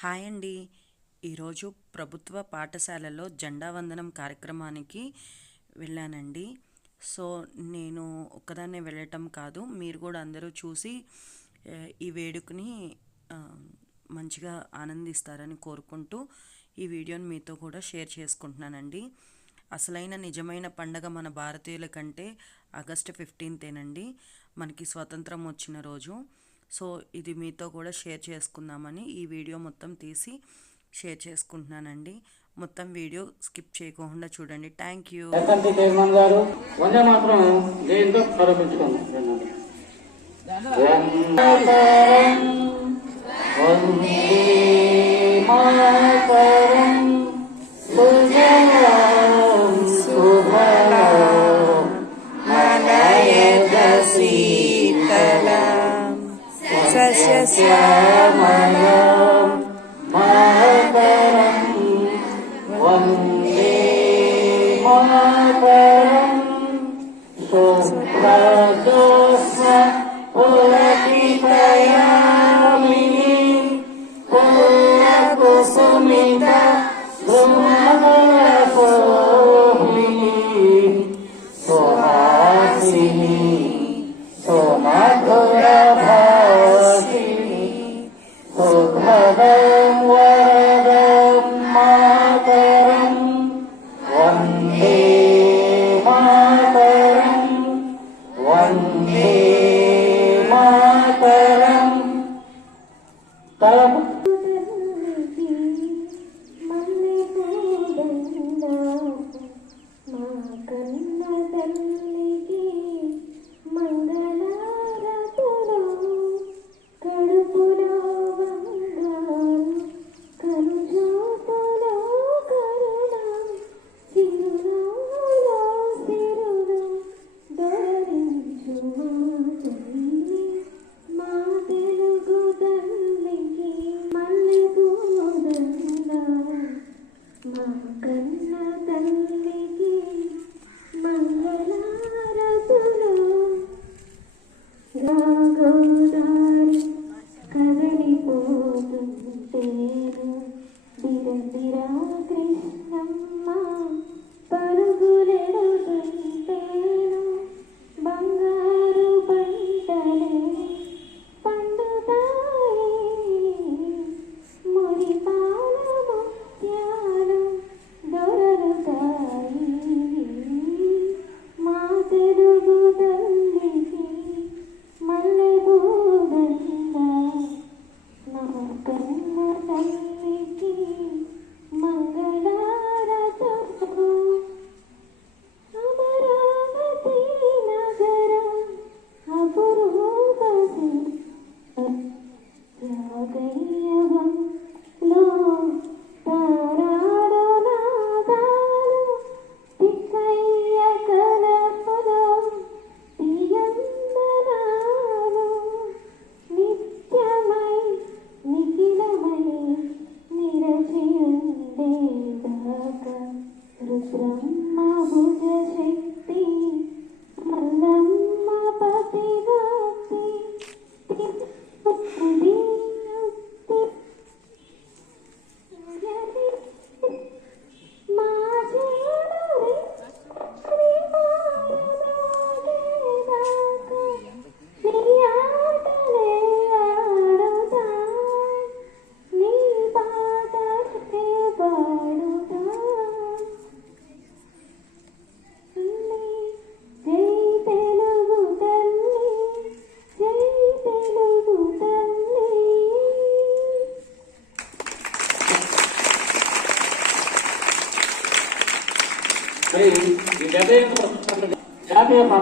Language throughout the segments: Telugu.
హాయ్ అండి. ఈరోజు ప్రభుత్వ పాఠశాలలో జెండా వందనం కార్యక్రమానికి వెళ్ళానండి. సో నేను ఒక్కదాన్నే వెళ్ళటం కాదు మీరు కూడా అందరూ చూసి ఈ వేడుకని మంచిగా ఆనందిస్తారని కోరుకుంటూ ఈ వీడియోని మీతో కూడా షేర్ చేసుకుంటున్నానండి. అసలైన నిజమైన పండగ మన భారతీయుల కంటే ఆగస్టు ఫిఫ్టీన్తేనండి. మనకి స్వతంత్రం వచ్చిన రోజు. సో ఇది మీతో కూడా షేర్ చేసుకుందామని ఈ వీడియో మొత్తం తీసి షేర్ చేసుకుంటున్నానండి మొత్తం వీడియో స్కిప్ చేయకుండా చూడండి థ్యాంక్ యూ గారు వందే మాత్రం yes, yes. yes. ശ്രമിമ്മ ശക്തി.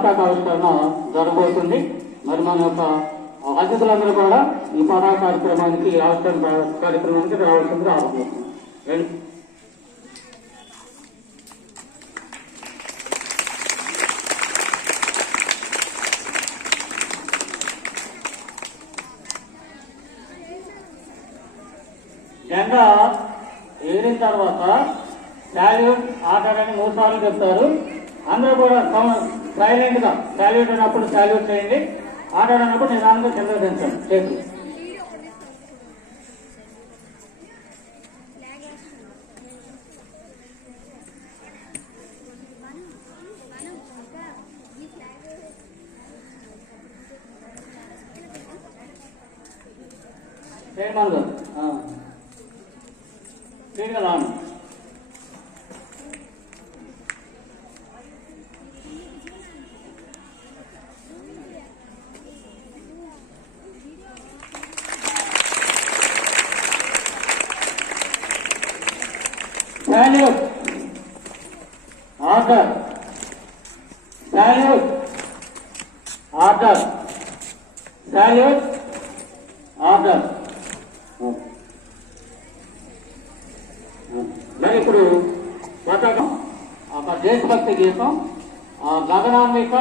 పతాక ఆవిష్కరణ జరగబోతుంది. మరి మన యొక్క అతిథులందరూ కూడా ఈ పతాక కార్యక్రమానికి ఆవిష్కరణ కార్యక్రమానికి రావాల్సింది రాబోతుంది జెండా ఏరిన తర్వాత శాల్యూట్ ఆర్డర్ మూడు సార్లు చెప్తారు. అందరూ కూడా సైలెంట్గా శాల్యూట్ అన్నప్పుడు సాల్యూట్ చేయండి. ఆర్డర్ అన్నప్పుడు నేను అందరూ కింద దించండి చేతులు. మరి ఇప్పుడు పతాకం ఒక దేశభక్తి గీతం గగనాన్విక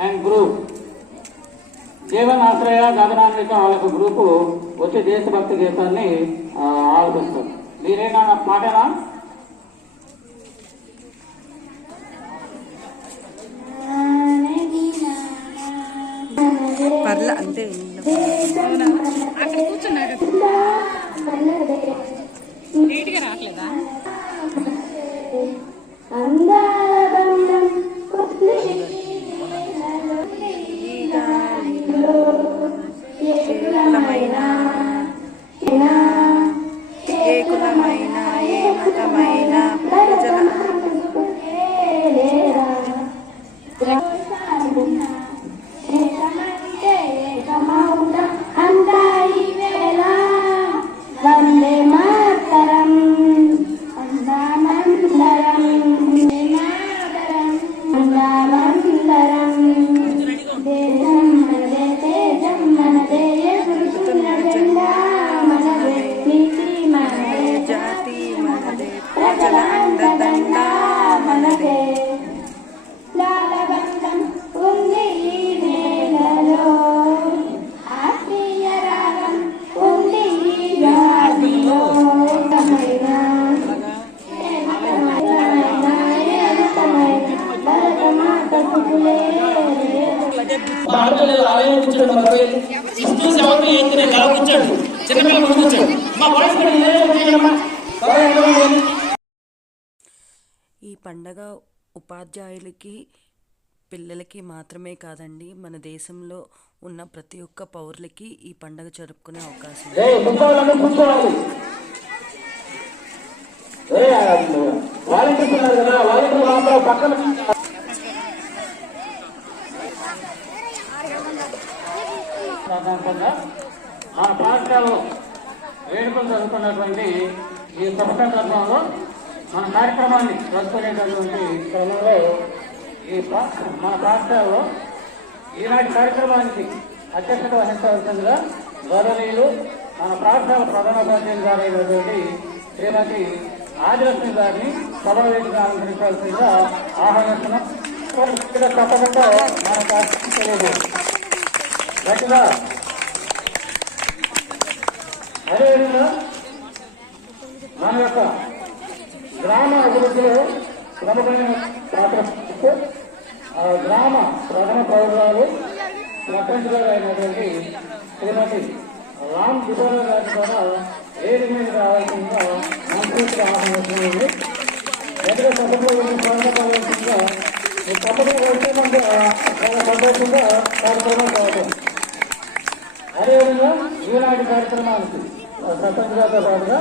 అండ్ గ్రూప్. జీవన్ ఆశ్రయ గగనాన్విక వాళ్ళకు గ్రూపు వచ్చి దేశభక్తి గీతాన్ని ఆ, మీరేనా పాటనా రావట్లేదా ఈ పండగ ఉపాధ్యాయులకి పిల్లలకి మాత్రమే కాదండి మన దేశంలో ఉన్న ప్రతి ఒక్క పౌరులకి ఈ పండగ జరుపుకునే అవకాశం ఉంది. మన పాఠశాలలో వేడుకలు జరుగుతున్నటువంటి ఈ శుభ సందర్భంలో మన కార్యక్రమాన్ని జరుపుకునేటటువంటి క్రమంలో ఈ మన పాఠశాలలో ఈనాటి కార్యక్రమానికి అధ్యక్షత వహించవలసిందిగా గౌరవనీయులు మన పాఠశాల ప్రధానోపాధ్యాయులు గారు అయినటువంటి శ్రీమతి ఆదిలక్ష్మి గారిని సభావేదిగా అలంకరించాల్సిందిగా ఆహ్వానిస్తున్నాం. ఇక్కడ తప్పకుండా మన తెలియదు. గట్టిగా అదేవిధంగా మన యొక్క గ్రామ అభివృద్ధిలో ప్రముఖమైన పాత్ర ఆ గ్రామ ప్రథమ పౌరురాలు ప్రపంచంలో అయినటువంటి శ్రీమతి రామ్ కిషోర్ గారి ద్వారా ఏది మీద రావాల్సిందిగా మంత్రి ఆహ్వానిస్తుంది ఎదురు సభలో స్వాగతించగా ఈ సభలో వచ్చే ముందు చాలా సంతోషంగా కార్యక్రమం కావడం అదేవిధంగా ఈనాటి కార్యక్రమానికి సర్పంచ్ గారితో పాటుగా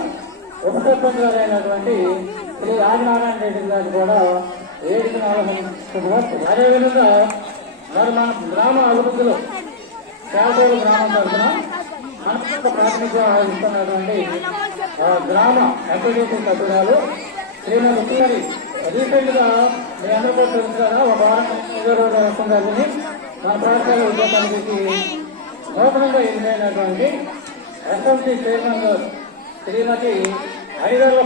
ఉప సర్పంచ్ గారు అయినటువంటి శ్రీ ఆదినారాయణ రెడ్డి గారు కూడా వేడుక ఆలోచించుకుంటున్నారు అదేవిధంగా మరి మన గ్రామ అభివృద్ధిలో శాలపూరు గ్రామం తరఫున మనకు ప్రాతినిధ్యం వహిస్తున్నటువంటి గ్రామ ఎంపీడీసీ సభ్యురాలు శ్రీమతి శ్రీహరి రీసెంట్గా మీ అందరికీ తెలుసు కదా ఒక వారం ఇరవై రోజులు వస్తుంది మన పాఠశాల విద్యా సమితికి నూతనంగా ఎన్నికైనటువంటి ఎస్ఎంసీ చైర్మన్ శ్రీమతి ఐదర్ల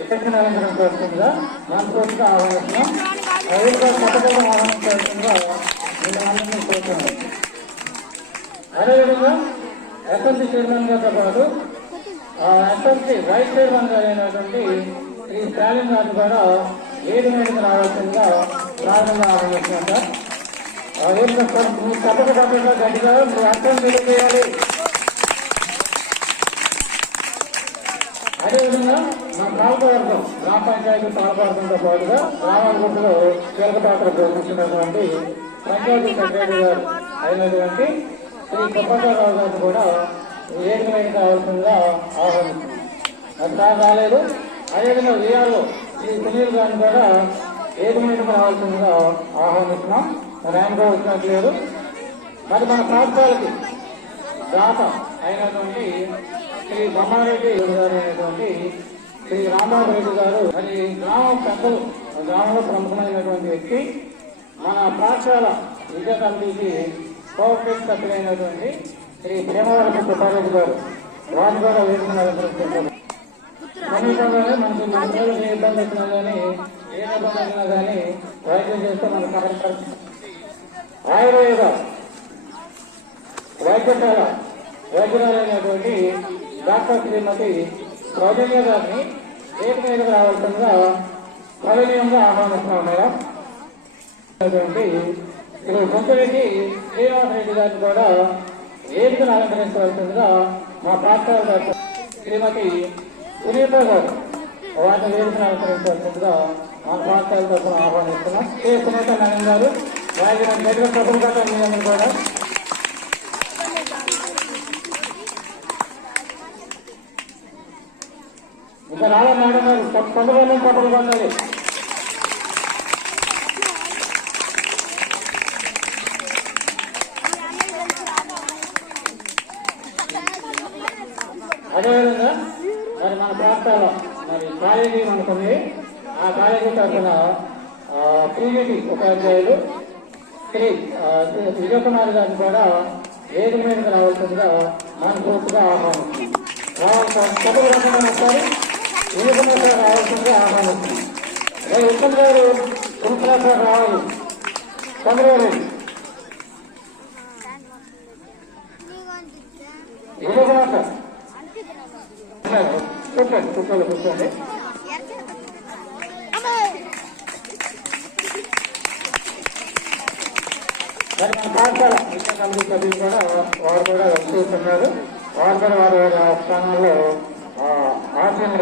ప్రకటన కోరుతుందిగా మనస్ఫూర్తిగా ఆహ్వానిస్తున్నాం ఐదుగా పథకాలను ఆహ్వానించాల్సిందిగా నేను అందరినీ కోరుతున్నాను అదేవిధంగా ఎస్ఎంసీ చైర్మన్ పాటు ఎస్ఎంసీ వైస్ చైర్మన్ గారు అయినటువంటి శ్రీ స్టాలిన్ గారు కూడా ఏడు మీదకి రావాల్సిందిగా ప్రారంభంగా ఆహ్వానిస్తున్నాం సార్ ఏం చేస్తారు మీరు తప్పక తప్పక గట్టిగా మీరు అర్థం తెలియజేయాలి అదేవిధంగా మా పాలకవర్గం గ్రామ పంచాయతీ పాలకవర్గంతో పాటుగా గ్రామాభివృద్ధిలో కీలక పాత్ర పోషించినటువంటి పంచాయతీ సెక్రటరీ గారు అయినటువంటి శ్రీ సుబ్బారావు గారిని కూడా వేదిక మీద కావాల్సిందిగా ఆహ్వానిస్తుంది అది రాలేదు. అదేవిధంగా విఆర్ఓ శ్రీ సునీల్ గారిని కూడా వేదిక మీద రావాల్సిందిగా ఆహ్వానిస్తున్నాం. మరి ఆయన కూడా వచ్చినట్టు లేదు. మరి మన ప్రాంతాలకి దాత అయినటువంటి శ్రీ బ్రహ్మారెడ్డి గారు అయినటువంటి శ్రీ రాంబాబు రెడ్డి గారు మరి గ్రామం పెద్దలు గ్రామంలో ప్రముఖమైనటువంటి వ్యక్తి మన పాఠశాల విద్యా కమిటీకి కోఆపరేట్ సభ్యులైనటువంటి శ్రీ ప్రేమవరపు సుబ్బారెడ్డి గారు వారి ద్వారా వేదికను అలంకరిస్తున్నారు సమీపంలోనే మనకి మన పిల్లలకి ఏ ఇబ్బంది వచ్చినా కానీ ఏ ఇబ్బంది వచ్చినా కానీ వైద్యం చేస్తే మన కరెక్ట్ ఆయుర్వేద వైద్యశాల వైద్యురాలైనటువంటి డాక్టర్ శ్రీమతి సౌజన్య గారిని వేదిక మీదకి రావాల్సిందిగా సవినీయంగా ఆహ్వానిస్తున్నాం మేడం ఇక్కడ శ్రీ శ్రీనివాస రెడ్డి గారిని కూడా వేదికను అలంకరించవలసిందిగా మా పాఠశాల శ్రీమతి సునీత గారు వారిని వేదికను అలంకరించవలసిందిగా మా పాఠశాల తరఫున ఆహ్వానిస్తున్నాం. శ్రీ సునీత నవీన్ గారు వారి మన ప్రభుత్వ కూడా రాలే మేడం గారు తొందరగా పట్టులు పొందాలి అదేవిధంగా మరి మన ప్రాంతాల్లో మరి కాలేజీ మనకుంది ఆ కాలేజీ తరఫున పీజీటీ ఉపాధ్యాయులు శ్రీ ఆ, కుమార్ గారిని కూడా ఏది మీదకి రావాల్సిందిగా మనస్ఫూర్తిగా ఆహ్వానిస్తుంది రావాలి ఒకసారి విజయ్ కుమార్ గారు రావాల్సిందిగా ఆహ్వానిస్తుంది రేపు ఉత్తమ్ గారు సుమిత్రా రావాలి చంద్రబాబు కూర్చోండి కూర్చోండి కూర్చోండి మరి మన పాఠశాల విద్యా కమిటీ సభ్యులు కూడా వారు కూడా వచ్చేస్తున్నారు వారు కూడా వారి వారి స్థానాల్లో ఆశయం